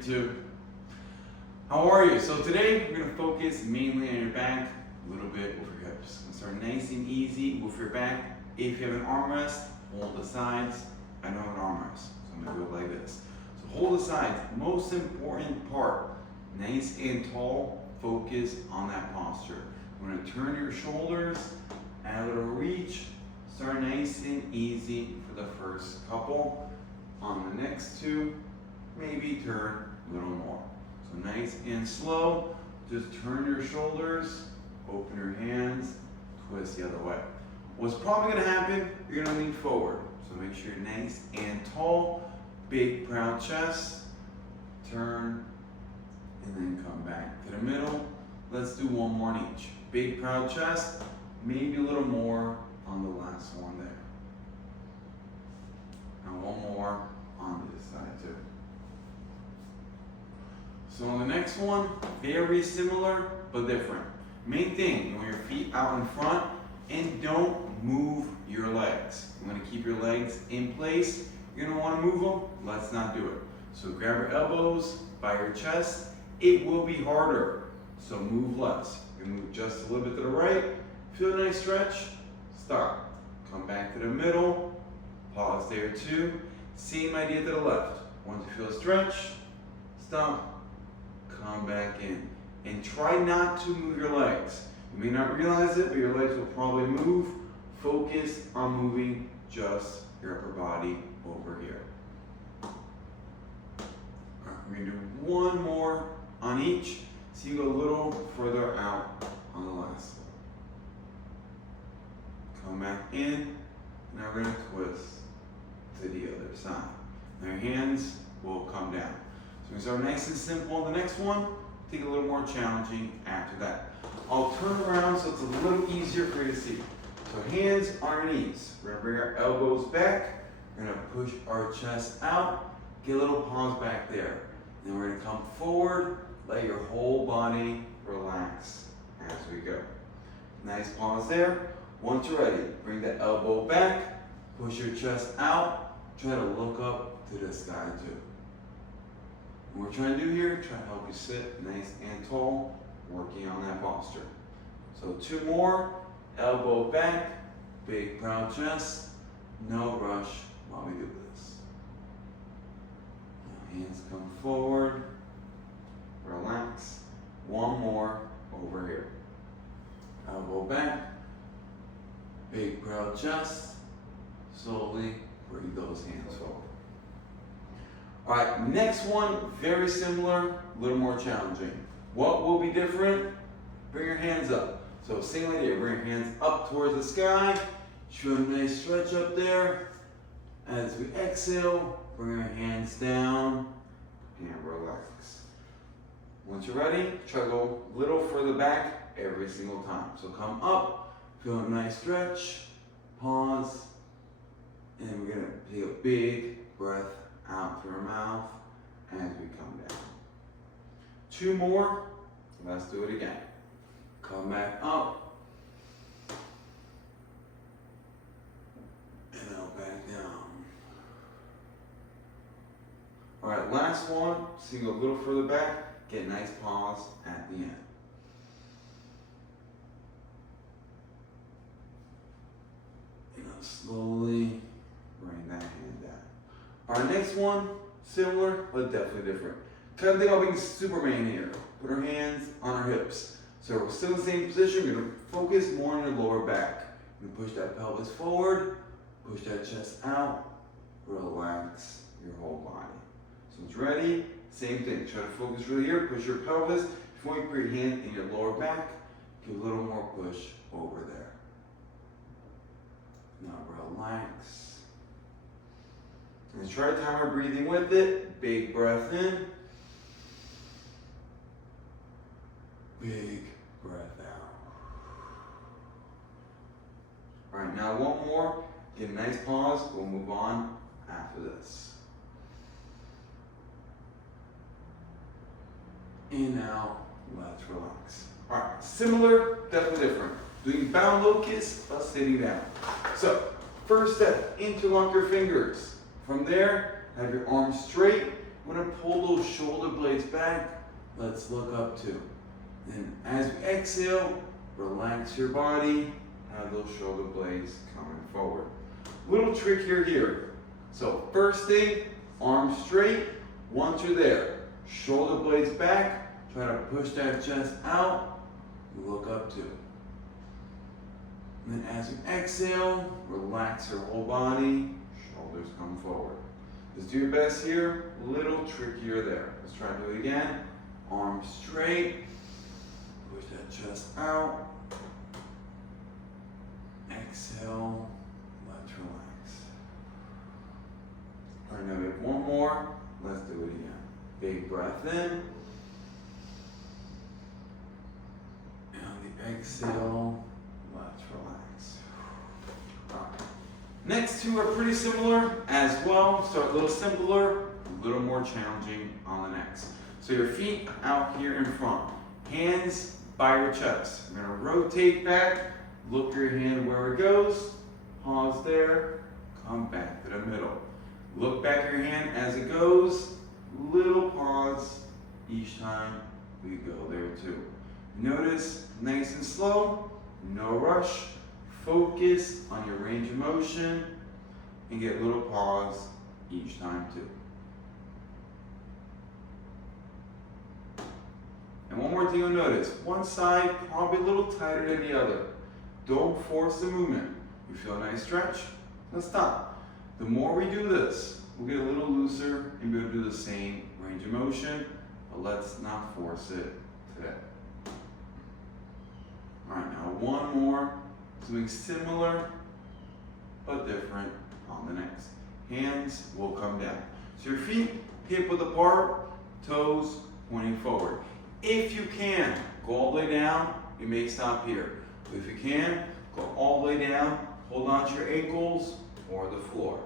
Two. How are you? So today we're going to focus mainly on your back, a little bit with your hips. We're going to start nice and easy with your back. If you have an armrest, hold the sides. I don't have an armrest, so I'm going to do it like this. So hold the sides. Most important part, nice and tall, focus on that posture. We're going to turn your shoulders, add a little reach. Start nice and easy for the first couple. On the next two, maybe turn a little more. So nice and slow, just turn your shoulders, open your hands, twist the other way. What's probably gonna happen, you're gonna lean forward. So make sure you're nice and tall, big proud chest, turn, and then come back to the middle. Let's do one more on each. Big proud chest, maybe a little more on the last one there. And one more on this side too. So on the next one, very similar but different. Main thing, you want your feet out in front and don't move your legs. You want to keep your legs in place. You're going to want to move them. Let's not do it. So grab your elbows by your chest. It will be harder, so move less. You move just a little bit to the right. Feel a nice stretch. Stop. Come back to the middle. Pause there too. Same idea to the left. Once you feel a stretch, stop. Come back in. And try not to move your legs. You may not realize it, but your legs will probably move. Focus on moving just your upper body over here. All right, we're going to do one more on each. So you go a little further out on the last one. Come back in. Now we're going to twist to the other side. Now your hands will come down. So we start nice and simple. The next one, take a little more challenging after that. I'll turn around so it's a little easier for you to see. So hands on our knees. We're gonna bring our elbows back. We're gonna push our chest out. Get a little pause back there. Then we're gonna come forward. Let your whole body relax as we go. Nice pause there. Once you're ready, bring the elbow back. Push your chest out. Try to look up to the sky too. What we're trying to do here, try to help you sit nice and tall, working on that posture. So two more, elbow back, big proud chest, no rush while we do this. Now hands come forward, relax. One more over here. Elbow back, big proud chest, slowly bring those hands forward. All right, next one, very similar, a little more challenging. What will be different? Bring your hands up. So same idea, bring your hands up towards the sky. Show a nice stretch up there. As we exhale, bring our hands down and relax. Once you're ready, try to go a little further back every single time. So come up, feel a nice stretch, pause, and we're gonna take a big breath out through our mouth as we come down. Two more. Let's do it again. Come back up. And out back down. All right, last one. So you go a little further back. Get a nice pause at the end. And now slowly bring that hand down. Our next one, similar, but definitely different. Kind of think about being Superman here. Put our hands on our hips. So we're still in the same position. We're going to focus more on your lower back. You push that pelvis forward, push that chest out, relax your whole body. So it's ready, same thing. Try to focus really here, push your pelvis. Before you put your hand in your lower back, give a little more push over there. Now relax. And try to time our breathing with it. Big breath in. Big breath out. All right, now one more. Get a nice pause. We'll move on after this. In, out, let's relax. All right, similar, definitely different. Doing bound locust, but sitting down. So, first step, interlock your fingers. From there, have your arms straight. we're gonna pull those shoulder blades back. Let's look up too. And as we exhale, relax your body, have those shoulder blades coming forward. Little trick here. So first thing, arms straight. Once you're there, shoulder blades back, try to push that chest out, look up too. And then as you exhale, relax your whole body, shoulders come forward. Just do your best here, a little trickier there. Let's try to do it again. Arms straight, push that chest out, exhale, let's relax. All right, now we have one more, let's do it again. Big breath in, and on the exhale, let's relax. All right. Next two are pretty similar as well, so a little simpler, a little more challenging on the next. So your feet out here in front, hands by your chest. You're gonna rotate back, look your hand where it goes, pause there, come back to the middle. Look back your hand as it goes, little pause each time we go there too. Notice, nice and slow, no rush. Focus on your range of motion and get a little pause each time too. And one more thing you'll notice, one side probably a little tighter than the other. Don't force the movement. You feel a nice stretch? Let's stop. The more we do this, we'll get a little looser and be able to do the same range of motion, but let's not force it today. All right, now one more. Doing similar but different on the next. Hands will come down. So your feet hip width apart, toes pointing forward. If you can, go all the way down. You may stop here. But if you can, go all the way down, hold on to your ankles or the floor.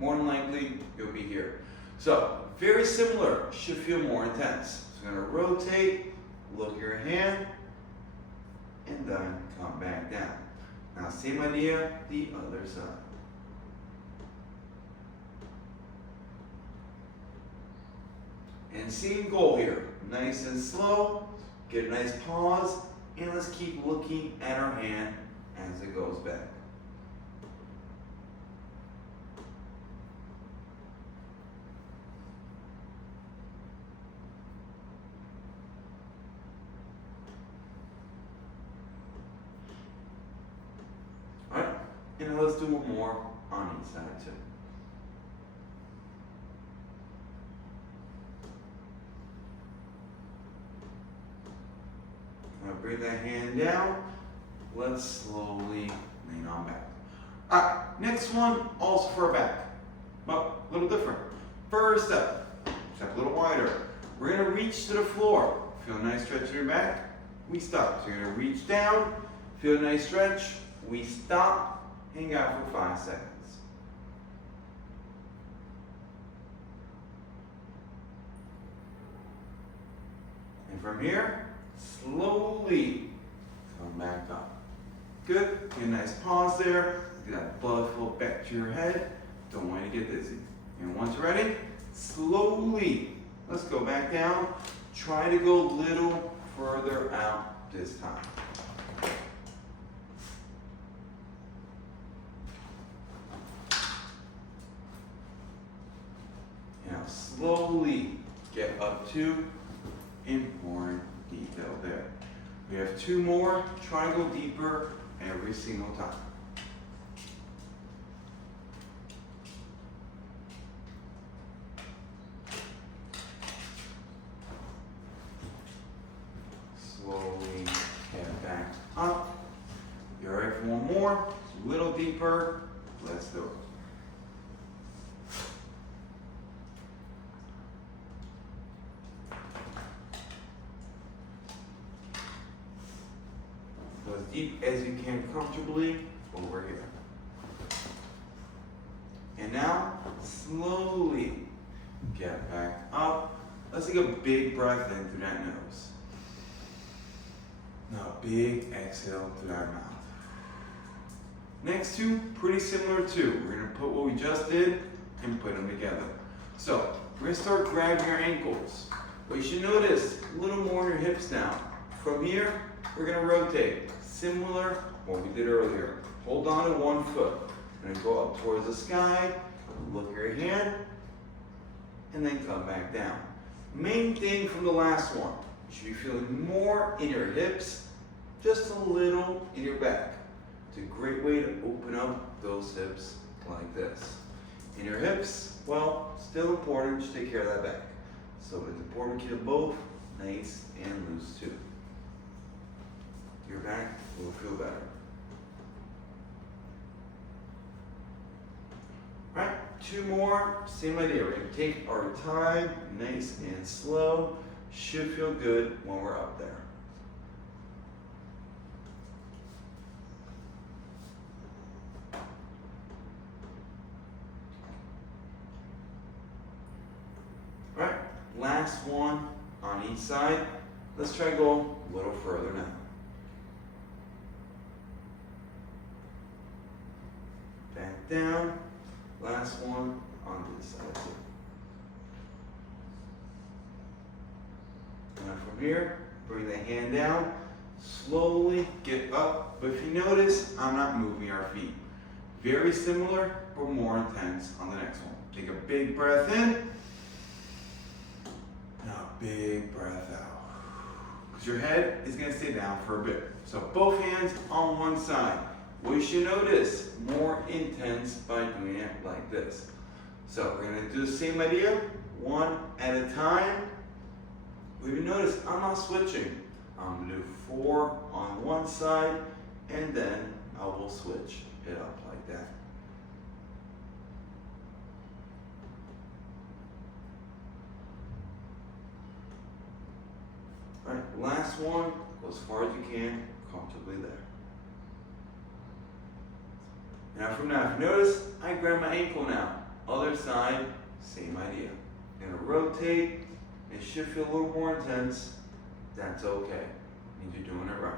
More than likely, you'll be here. So, very similar, should feel more intense. So you're gonna rotate, look your hand, and then come back down. Now, same idea, the other side. And same goal here, nice and slow, get a nice pause, and let's keep looking at our hand as it goes back. And let's do one more on each side too. Now bring that hand down. Let's slowly lean on back. All right, next one, also for our back, but a little different. First step a little wider. We're gonna reach to the floor. Feel a nice stretch in your back. We stop. So you're gonna reach down, feel a nice stretch. We stop. Hang out for 5 seconds. And from here, slowly come back up. Good. Get a nice pause there. Get that blood flow back to your head. Don't want to get dizzy. And once you're ready, slowly, let's go back down. Try to go a little further out this time. Slowly get up to important detail there. We have 2 more. Try to go deeper every single time. Slowly get back up. You're ready for one more. It's a little deeper. Let's do it. As deep as you can comfortably over here. And now, slowly get back up. Let's take a big breath in through that nose. Now, big exhale through our mouth. Next two, pretty similar too. We're gonna put what we just did and put them together. So, we're gonna start grabbing our ankles. But you should notice a little more in your hips now. From here, we're gonna rotate, similar to what we did earlier. Hold on to one foot. We're gonna go up towards the sky, look at your hand, and then come back down. Main thing from the last one, you should be feeling more in your hips, just a little in your back. It's a great way to open up those hips like this. In your hips, well, still important to take care of that back. So it's important to keep both nice and loose too. Your back will feel better. All right, two more, same idea. We're gonna take our time, nice and slow. Should feel good when we're up there. All right, last one on each side. Let's try to go a little further now. Back down. Last one on this side too. Now from here, bring the hand down, slowly get up. But if you notice, I'm not moving our feet. Very similar, but more intense on the next one. Take a big breath in, and a big breath out. Because your head is gonna stay down for a bit. So both hands on one side. We should notice more intense by doing it like this. So we're gonna do the same idea, one at a time. If you notice, I'm not switching. I'm gonna do 4 on one side, and then I will switch it up like that. All right, last one, go as far as you can, comfortably there. Now from now, if you notice, I grab my ankle now. Other side, same idea. Gonna rotate. It should feel a little more intense. That's okay. Means you're doing it right.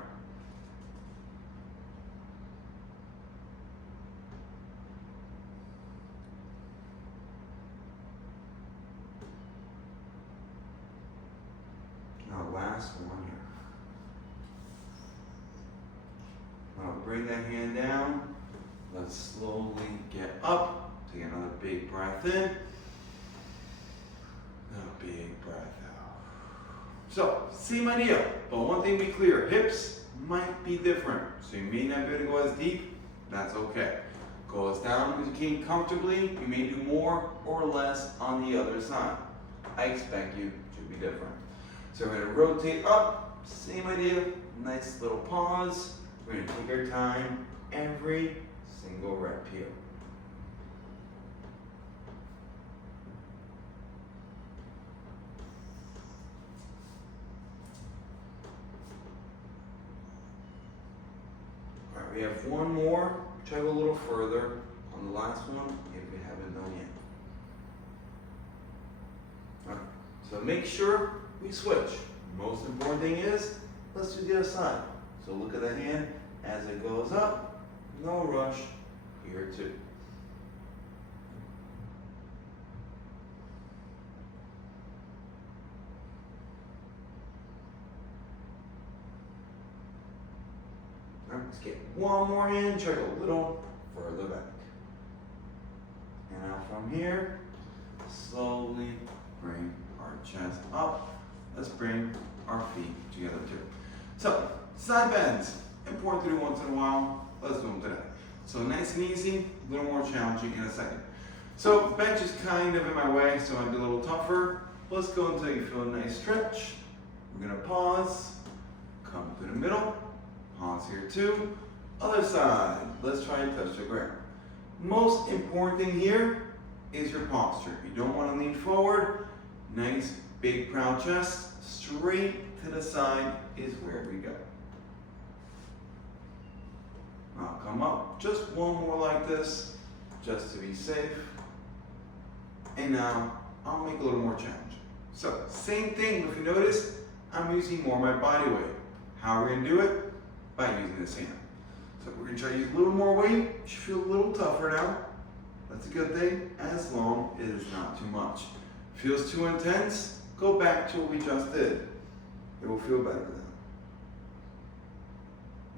Now last one here. Now bring that hand down. Let's slowly get up. Take another big breath in. A big breath out. So, same idea, but one thing be clear, hips might be different. So you may not be able to go as deep, that's okay. Go as down as you can comfortably, you may do more or less on the other side. I expect you to be different. So we're gonna rotate up, same idea, nice little pause. We're gonna take our time every single rep here. All right, we have one more. Try to go a little further on the last one if we haven't done yet. All right, so make sure we switch. Most important thing is, let's do the other side. So look at the hand as it goes up, no rush here too. All right, let's get one more in, try to go a little further back. And now from here, slowly bring our chest up. Let's bring our feet together too. So, side bends, important to do once in a while. Let's do them today. So nice and easy, a little more challenging in a second. So bench is kind of in my way, so I'll be a little tougher. Let's go until you feel a nice stretch. We're gonna pause, come to the middle, pause here too. Other side, let's try and touch the ground. Most important thing here is your posture. You don't wanna lean forward. Nice, big, proud chest. Straight to the side is where we go. I'll come up, just one more like this, just to be safe. And now, I'll make it a little more challenging. So, same thing, if you notice, I'm using more of my body weight. How are we gonna do it? By using this hand. So we're gonna try to use a little more weight. You should feel a little tougher now. That's a good thing, as long as it's not too much. Feels too intense? Go back to what we just did. It will feel better then.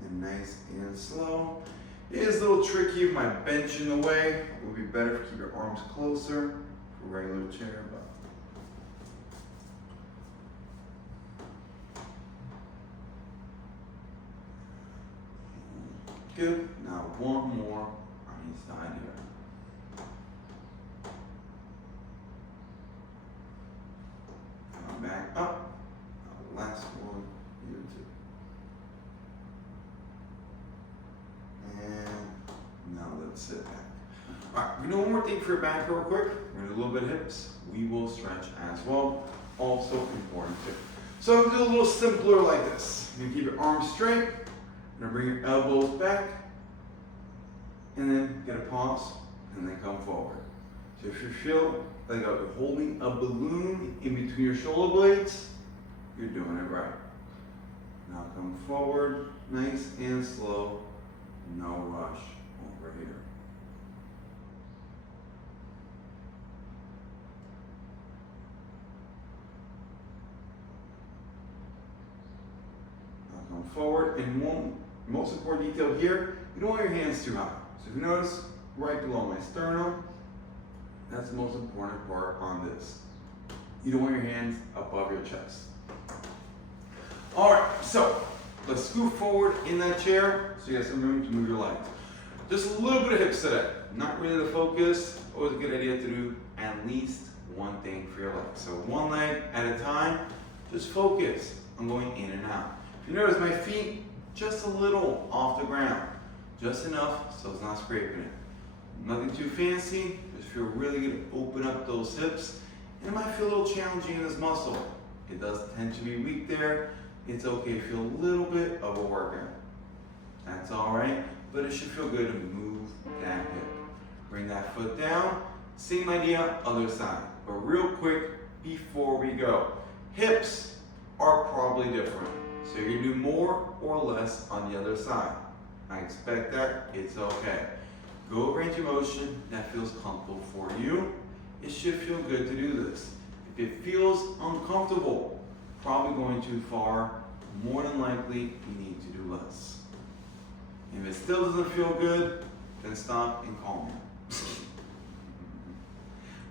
And nice and slow. It is a little tricky with my bench in the way. It would be better if you keep your arms closer for a regular chair. But good. Now one more on each side here. Come back up. Now last one here too. And now let's sit back. All right, we're gonna do one more thing for your back real quick. We're gonna do a little bit of hips. We will stretch as well. Also important too. So I'm gonna do a little simpler like this. You're gonna keep your arms straight. You're gonna bring your elbows back. And then get a pause and then come forward. So if you feel like you're holding a balloon in between your shoulder blades, you're doing it right. Now come forward, nice and slow. No rush over here. Now come forward, and one most important detail here, you don't want your hands too high. So if you notice, right below my sternum, that's the most important part on this. You don't want your hands above your chest. All right, so let's scoot forward in that chair so you have some room to move your legs. Just a little bit of hips today. Not really the focus. Always a good idea to do at least one thing for your legs. So one leg at a time. Just focus on going in and out. If you notice my feet just a little off the ground. Just enough so it's not scraping it. Nothing too fancy. Just feel really good to open up those hips. And it might feel a little challenging in this muscle. It does tend to be weak there. It's okay to feel a little bit of a workout. That's all right, but it should feel good to move that hip. Bring that foot down. Same idea, other side. But real quick before we go. Hips are probably different. So you're gonna do more or less on the other side. I expect that, it's okay. Go range of motion that feels comfortable for you. It should feel good to do this. If it feels uncomfortable, probably going too far, more than likely you need to do less. If it still doesn't feel good, then stop and call me.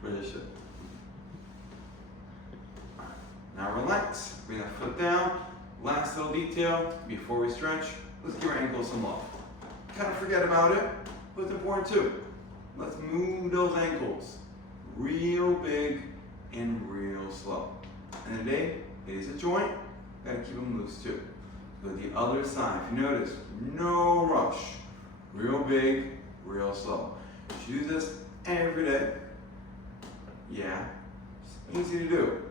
Really should. All right. Now relax, bring that foot down. Last little detail before we stretch, let's give our ankles some love. Kind of forget about it, but it's important too. Let's move those ankles real big and real slow. And today, it is a joint, gotta keep them loose too. Go to the other side. If you notice, no rush. Real big, real slow. You should do this every day. Yeah, it's easy to do.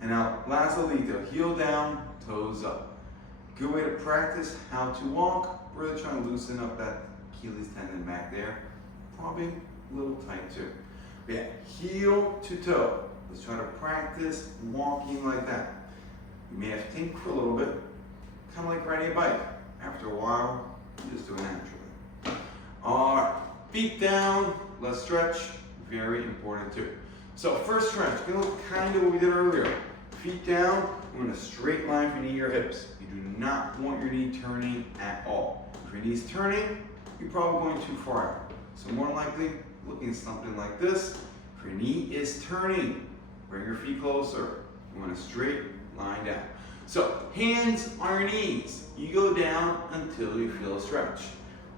And now, last little detail, heel down, toes up. Good way to practice how to walk. Really trying to loosen up that Achilles tendon back there. Probably a little tight too. But yeah, heel to toe. Let's try to practice walking like that. You may have to think for a little bit, kind of like riding a bike. After a while, you just do it naturally. All right, feet down, let's stretch. Very important too. So first stretch, gonna look kind of what we did earlier. Feet down, we're in a straight line from your knee to your hips. You do not want your knee turning at all. If your knee's turning, you're probably going too far out. So more likely, looking at something like this. If your knee is turning, bring your feet closer. You want a straight line down. So hands on your knees. You go down until you feel a stretch.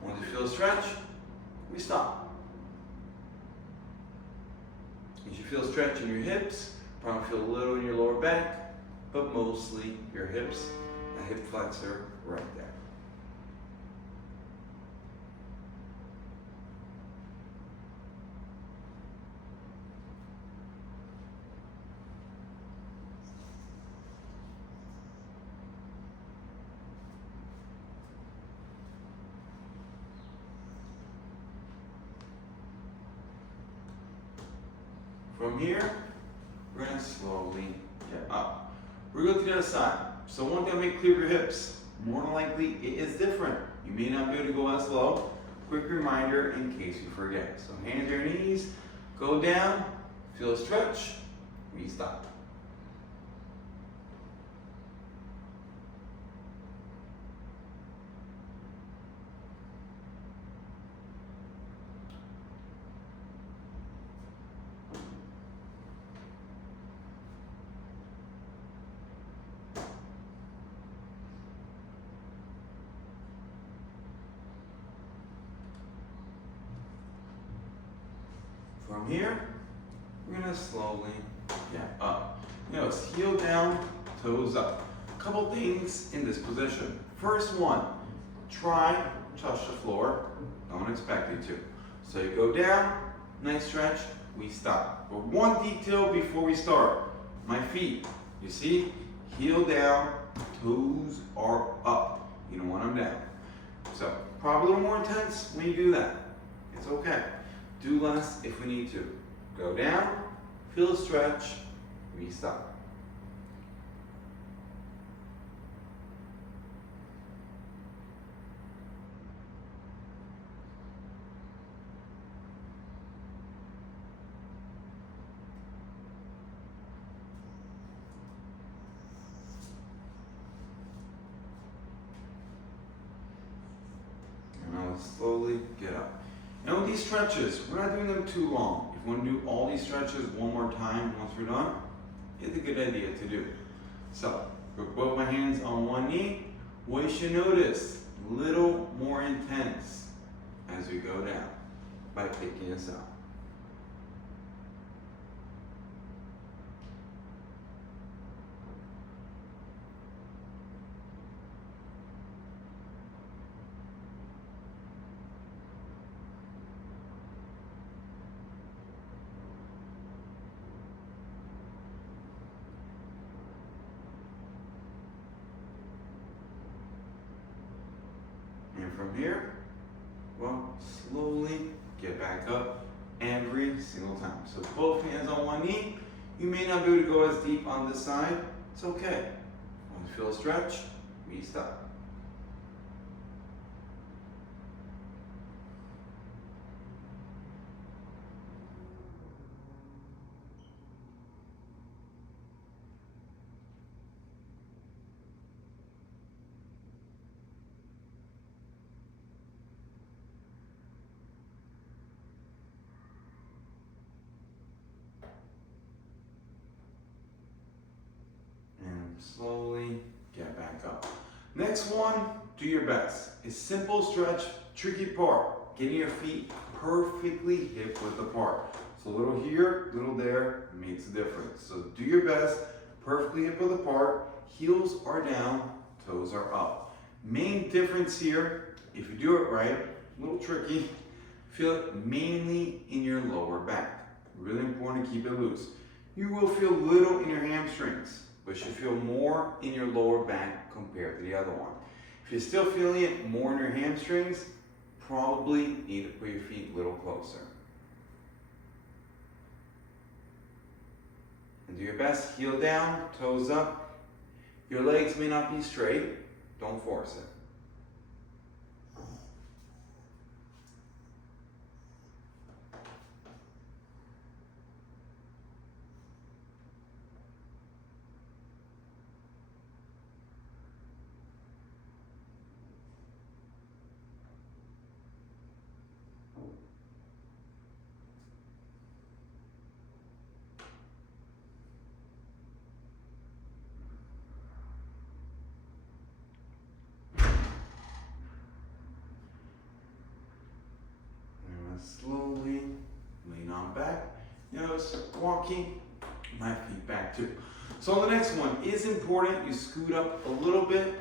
Once you feel a stretch, we stop. You should feel a stretch in your hips. Probably feel a little in your lower back, but mostly your hips, a hip flexor right there. From here, we're going to slowly get up. We're going to the other side. So one thing to make clear of your hips, more than likely it is different. You may not be able to go as slow. Quick reminder in case you forget. So hands on your knees, go down, Feel a stretch, we stop. From here, we're gonna slowly get up. Notice, heel down, toes up. A couple things in this position. First one, try touch the floor. Don't expect you to. So you go down, nice stretch, we stop. But one detail before we start, my feet. You see, heel down, toes are up. You don't want them down. So probably a little more intense when you do that. It's okay. Do less if we need to. Go down, feel a stretch, we stop. And now slowly get up. Now with these stretches, we're not doing them too long. If you want to do all these stretches one more time once we're done, it's a good idea to do. So, put both my hands on one knee. What you should notice, a little more intense as we go down by picking us up. And from here, well, slowly get back up every single time. So both hands on one knee. You may not be able to go as deep on this side. It's okay. When you feel a stretch, we stop. Slowly get back up. Next one, do your best. It's simple stretch, tricky part. Getting your feet perfectly hip width apart. So a little here, little there makes a difference. So do your best, perfectly hip width apart. Heels are down, toes are up. Main difference here, if you do it right, a little tricky, feel it mainly in your lower back. Really important to keep it loose. You will feel little in your hamstrings, but you feel more in your lower back compared to the other one. If you're still feeling it more in your hamstrings, probably need to put your feet a little closer. And do your best, heel down, toes up. Your legs may not be straight, don't force it. Slowly lean on back. Notice walking my feet back too. So the next one is important. You scoot up a little bit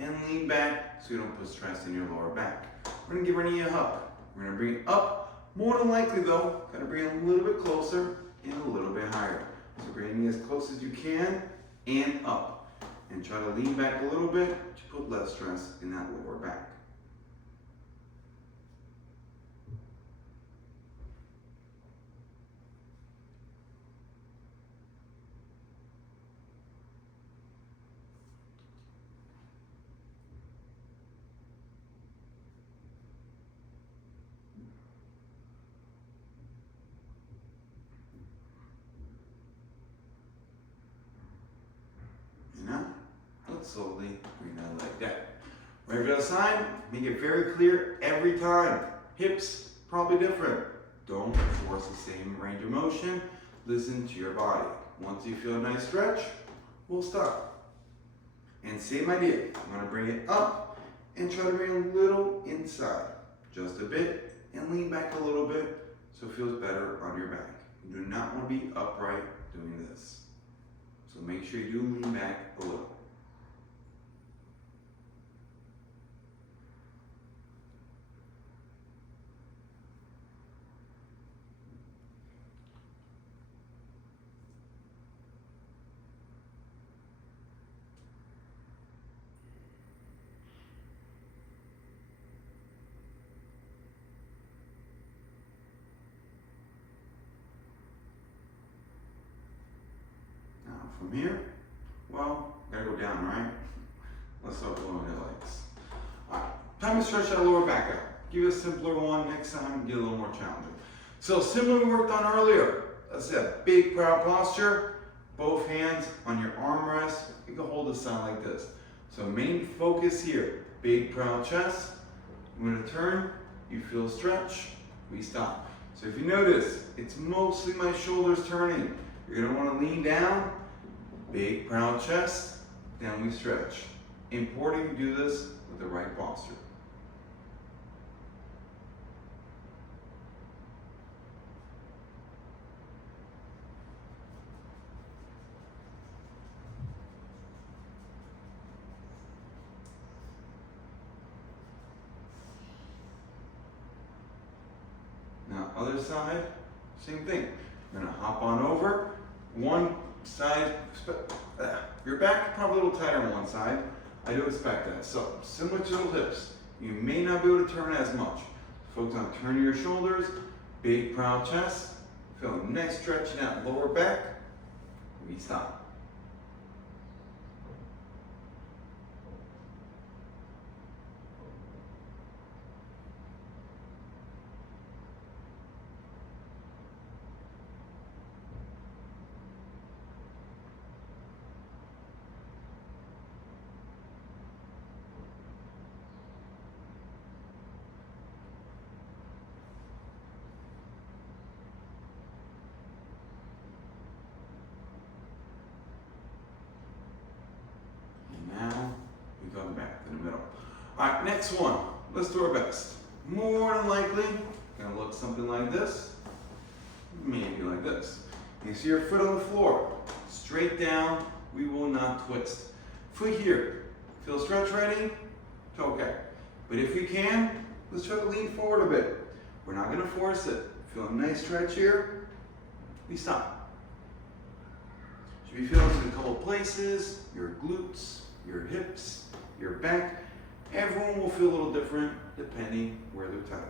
and lean back so you don't put stress in your lower back. We're gonna give our knee a hug. We're gonna bring it up. More than likely though, gotta bring it a little bit closer and a little bit higher. So bring your knee as close as you can and up. And try to lean back a little bit to put less stress in that lower back. slowly bring that leg down. Right to the side, make it very clear every time. Hips, probably different. Don't force the same range of motion. Listen to your body. Once you feel a nice stretch, we'll stop. And same idea. I'm gonna bring it up and try to bring a little inside. Just a bit, and lean back a little bit so it feels better on your back. You do not want to be upright doing this. So make sure you do lean back a little. From here, well, gotta go down, right? Let's start blowing the legs. All right, time to stretch that lower back out. Give you a simpler one next time, get a little more challenging. So similar we worked on earlier. Let's say a big proud posture, both hands on your armrest. You can hold the sign like this. So main focus here, big proud chest. I'm gonna turn, you feel stretch, we stop. So if you notice, it's mostly my shoulders turning. You're gonna wanna lean down, big proud chest, then we stretch. Important you do this with the right posture. Now other side, same thing. I'm gonna hop on over, one side, your back probably a little tighter on one side. I do expect that. So similar to those hips, you may not be able to turn as much. Focus on turning your shoulders, big proud chest, feel a nice stretch in that lower back, we stop. Back in the middle. All right, next one. Let's do our best. More than likely, gonna look something like this, maybe like this. You see your foot on the floor, straight down. We will not twist. Foot here. Feel stretch ready? It's okay. But if we can, let's try to lean forward a bit. We're not gonna force it. Feel a nice stretch here. We stop. Should be feeling in a couple places, your glutes, your hips, your back. Everyone will feel a little different depending where they're tighter.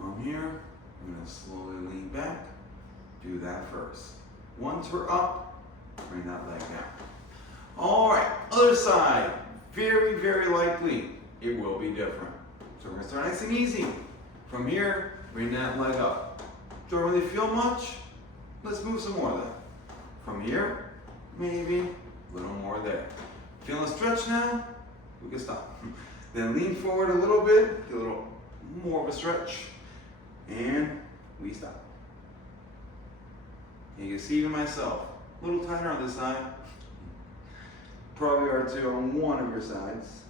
From here, I'm going to slowly lean back. Do that first. Once we're up, bring that leg down. All right, other side. Very, very likely it will be different. So we're going to start nice and easy. From here, bring that leg up. Don't really feel much. Let's move some more then. From here, maybe a little more there. Feeling stretch now? We can stop. Then lean forward a little bit, get a little more of a stretch. And we stop. And you can see even myself, a little tighter on this side. Probably are too on one of your sides.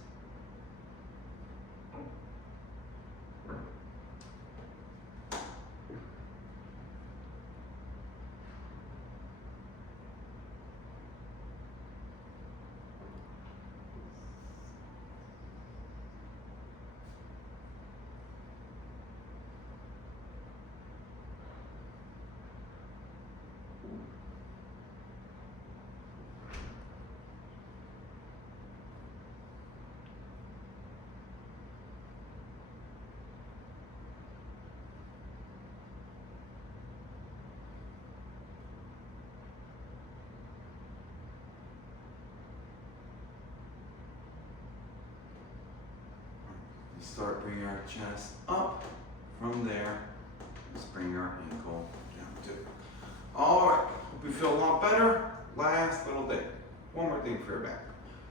start bringing our chest up. From there, let's bring our ankle down too. All right, hope you feel a lot better. Last little thing. One more thing for your back.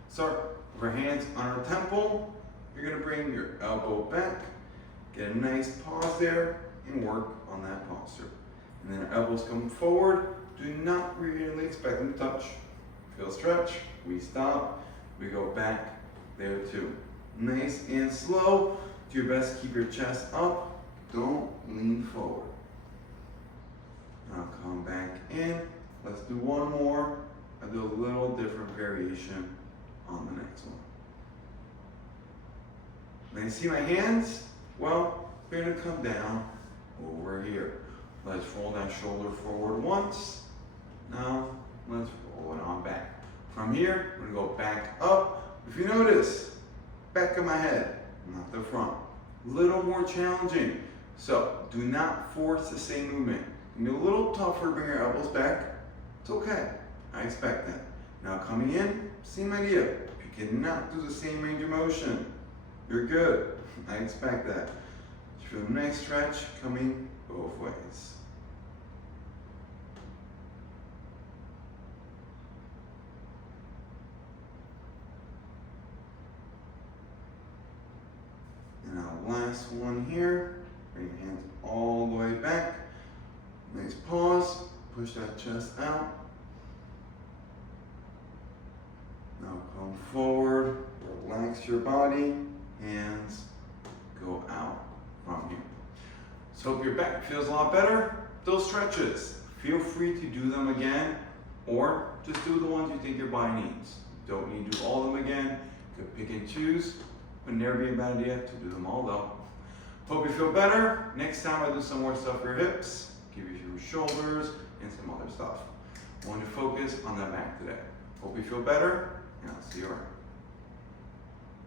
Start with our hands on our temple. You're gonna bring your elbow back, get a nice pause there, and work on that posture. And then our elbows come forward. Do not really expect them to touch. Feel stretch, we stop, we go back there too. Nice and slow. Do your best, keep your chest up. Don't lean forward. Now come back in. Let's do one more. I'll do a little different variation on the next one. Now you see my hands? Well, they're gonna come down over here. Let's roll that shoulder forward once. Now, let's roll it on back. From here, we're gonna go back up. If you notice, back of my head, not the front. A little more challenging. So, do not force the same movement. You can do a little tougher, bring your elbows back. It's okay, I expect that. Now coming in, same idea. If you cannot do the same range of motion, you're good. I expect that. Just feel a nice stretch coming both ways. And now last one here. Bring your hands all the way back. Nice pause. Push that chest out. Now come forward. Relax your body. Hands go out from here. So hope your back feels a lot better. Those stretches, feel free to do them again, or just do the ones you think your body needs. You don't need to do all of them again. You could pick and choose. Would never be a bad idea to do them all though. Hope you feel better. Next time I do some more stuff for your hips, give you your shoulders, and some other stuff. I want to focus on the back today. Hope you feel better, and I'll see you around.